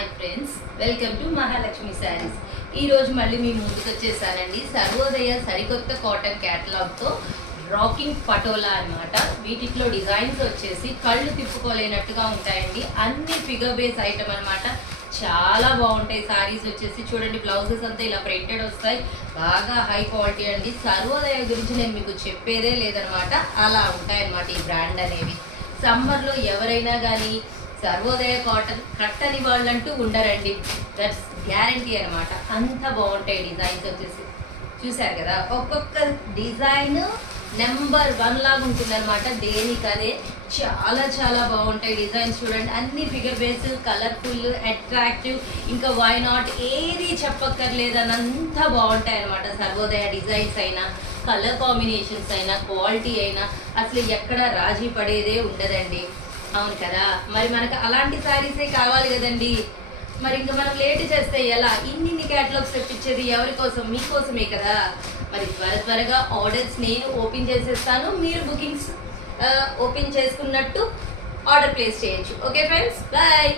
Hi friends, welcome to Mahalakshmi saris. ఈ రోజు మళ్ళీ మీ ముందుకు వచ్చేసానండి. సర్వోదయ సరికొత్త కాటన్ క్యాటలాగ్తో రాకింగ్ పటోలా అన్నమాట. వీటిలో డిజైన్స్ వచ్చేసి కళ్ళు తిప్పుకోలేనట్టుగా ఉంటాయండి. అన్ని ఫిగర్ బేస్ ఐటమ్ అన్నమాట. చాలా బాగుంటాయి సారీస్ వచ్చేసి. చూడండి, బ్లౌజెస్ అంతా ఇలా ప్రింటెడ్ వస్తాయి. బాగా హై క్వాలిటీ అండి. సర్వోదయ గురించి నేను మీకు చెప్పేదే లేదనమాట. అలా ఉంటాయన్నమాట ఈ బ్రాండ్ అనేవి. సమ్మర్లో ఎవరైనా కానీ సర్వోదయ కాటన్ కట్టని వాళ్ళంటూ ఉండరండి. దట్స్ గ్యారంటీ అనమాట. అంత బాగుంటాయి డిజైన్స్ వచ్చేసి. చూసారు కదా, ఒక్కొక్క డిజైన్ నెంబర్ 1 లాగా ఉంటుంది అనమాట. దేనికదే చాలా చాలా బాగుంటాయి డిజైన్స్. చూడండి, అన్ని ఫిగర్ బేస్, కలర్ఫుల్, అట్రాక్టివ్, ఇంకా వై నాట్ ఏది చెప్పక్కర్లేదని అంత బాగుంటాయి అనమాట. సర్వోదయ డిజైన్స్ అయినా, కలర్ కాంబినేషన్స్ అయినా, క్వాలిటీ అయినా అసలు ఎక్కడ రాజీ పడేదే ఉండదండి. అవును కదా, మరి మనకు అలాంటి శారీసే కావాలి కదండి. మరి ఇంకా మనం లేట్ చేస్తే ఎలా? ఇన్ని క్యాటలాగ్స్ తెప్పించేది ఎవరి కోసం? మీకోసమే కదా. మరి త్వరగా ఆర్డర్స్ నేను ఓపెన్ చేసేస్తాను. మీరు బుకింగ్స్ ఓపెన్ చేసుకున్నట్టు ఆర్డర్ ప్లేస్ చేయొచ్చు. Okay friends, bye.